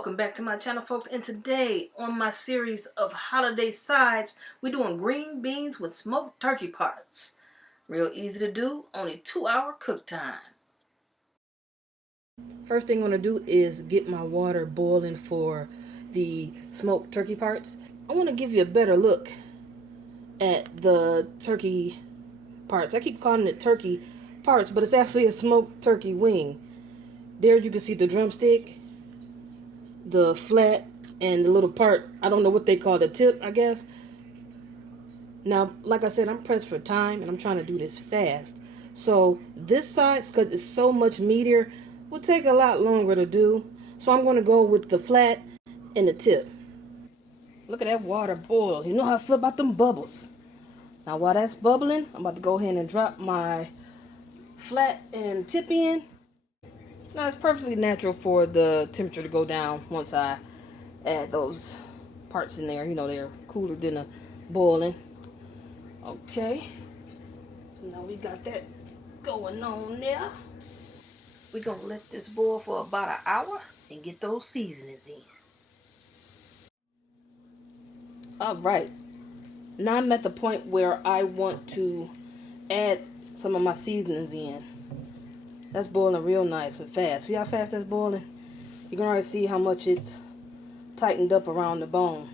Welcome back to my channel, folks, and today on my series of holiday sides, we're doing green beans with smoked turkey parts. Real easy to do, only 2-hour cook time. First thing I'm going to do is get my water boiling for the smoked turkey parts. I want to give you a better look at the turkey parts. I keep calling it turkey parts, but it's actually a smoked turkey wing. There you can see the drumstick, the flat, and the little part, I don't know what they call the tip, I guess. Now, like I said, I'm pressed for time and I'm trying to do this fast. So this side, because it's so much meatier, will take a lot longer to do. So I'm going to go with the flat and the tip. Look at that water boil. You know how I feel about them bubbles. Now while that's bubbling, I'm about to go ahead and drop my flat and tip in. Now it's perfectly natural for the temperature to go down once I add those parts in there. You know, they're cooler than a boiling. Okay, so now we got that going on there. We're gonna let this boil for about an hour and get those seasonings in. All right, now I'm at the point where I want to add some of my seasonings in. That's boiling real nice and fast. See how fast that's boiling? You can already see how much it's tightened up around the bone.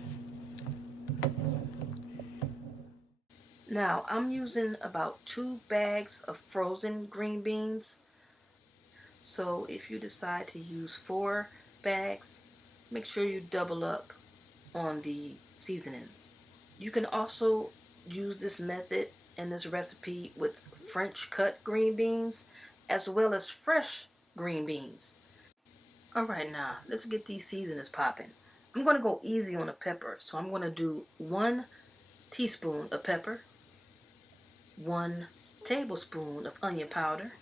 Now I'm using about 2 bags of frozen green beans. So if you decide to use 4 bags, make sure you double up on the seasonings. You can also use this method and this recipe with French cut green beans as well as fresh green beans. Alright, now let's get these seasonings popping. I'm going to go easy on the pepper, so I'm going to do 1 teaspoon of pepper, 1 tablespoon of onion powder,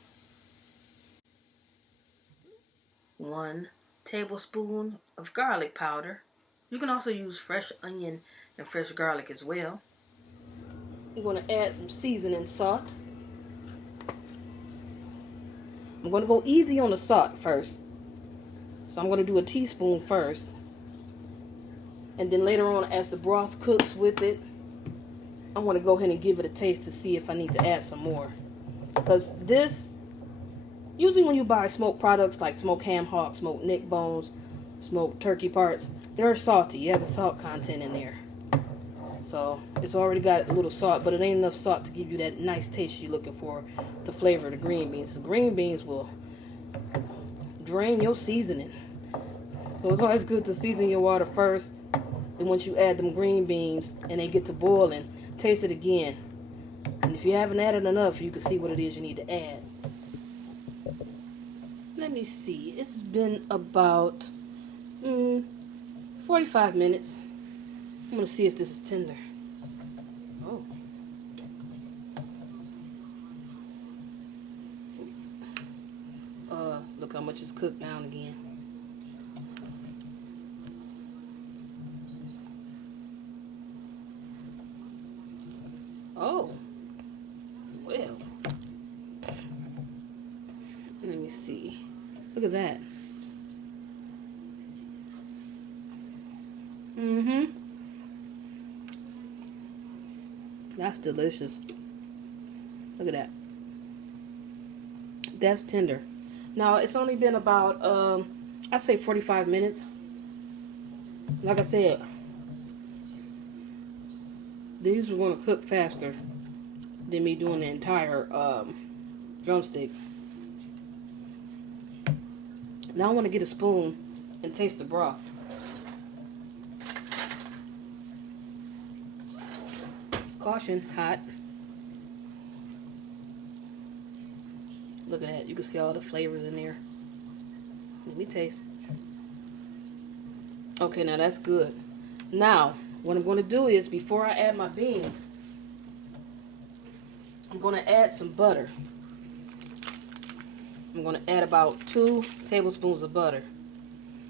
1 tablespoon of garlic powder. You can also use fresh onion and fresh garlic as well. I'm going to add some seasoning salt. I'm going to go easy on the salt first. So I'm going to do a teaspoon first. And then later on, as the broth cooks with it, I want to go ahead and give it a taste to see if I need to add some more. Because this, usually when you buy smoked products like smoked ham hock, smoked neck bones, smoked turkey parts, they're salty. It has a salt content in there. So it's already got a little salt, but it ain't enough salt to give you that nice taste you're looking for to flavor the green beans. The green beans will drain your seasoning. So it's always good to season your water first. Then once you add them green beans and they get to boiling, taste it again. And if you haven't added enough, you can see what it is you need to add. Let me see. It's been about 45 minutes. I'm going to see if this is tender. Oh. Look how much is cooked down again. Oh. Well. Let me see. Look at that. That's delicious. Look at that. That's tender. Now, it's only been about, I'd say 45 minutes. Like I said, these are going to cook faster than me doing the entire drumstick. Now I want to get a spoon and taste the broth. Caution, hot. Look at that. You can see all the flavors in there. Let me taste. Okay, now that's good. Now, what I'm going to do is, before I add my beans, I'm going to add some butter. I'm going to add about 2 tablespoons of butter.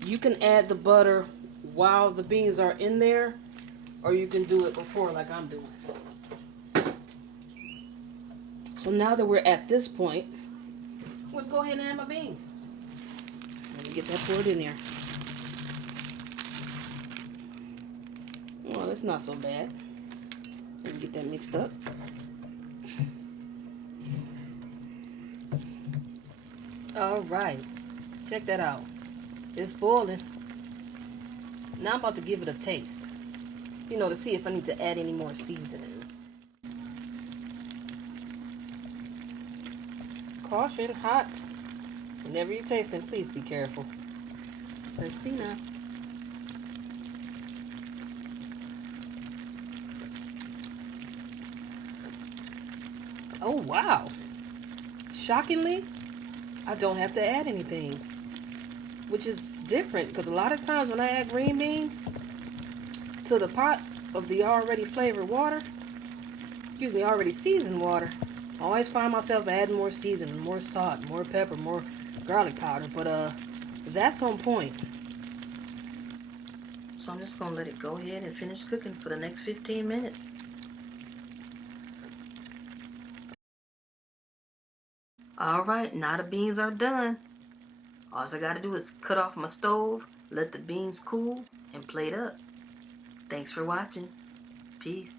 You can add the butter while the beans are in there, or you can do it before like I'm doing. So now that we're at this point, we'll go ahead and add my beans. Let me get that poured in there. it's not so bad. Let me get that mixed up. All right, check that out. It's boiling. Now I'm about to give it a taste. You know, to see if I need to add any more seasonings. Caution, hot. Whenever you're tasting, please be careful. Let's see now. Oh, wow. Shockingly, I don't have to add anything. Which is different, because a lot of times when I add green beans to the pot of the already flavored water, already seasoned water, I always find myself adding more seasoning, more salt, more pepper, more garlic powder. But that's on point. So I'm just going to let it go ahead and finish cooking for the next 15 minutes. Alright, now the beans are done. All I gotta do is cut off my stove, let the beans cool, and plate up. Thanks for watching. Peace.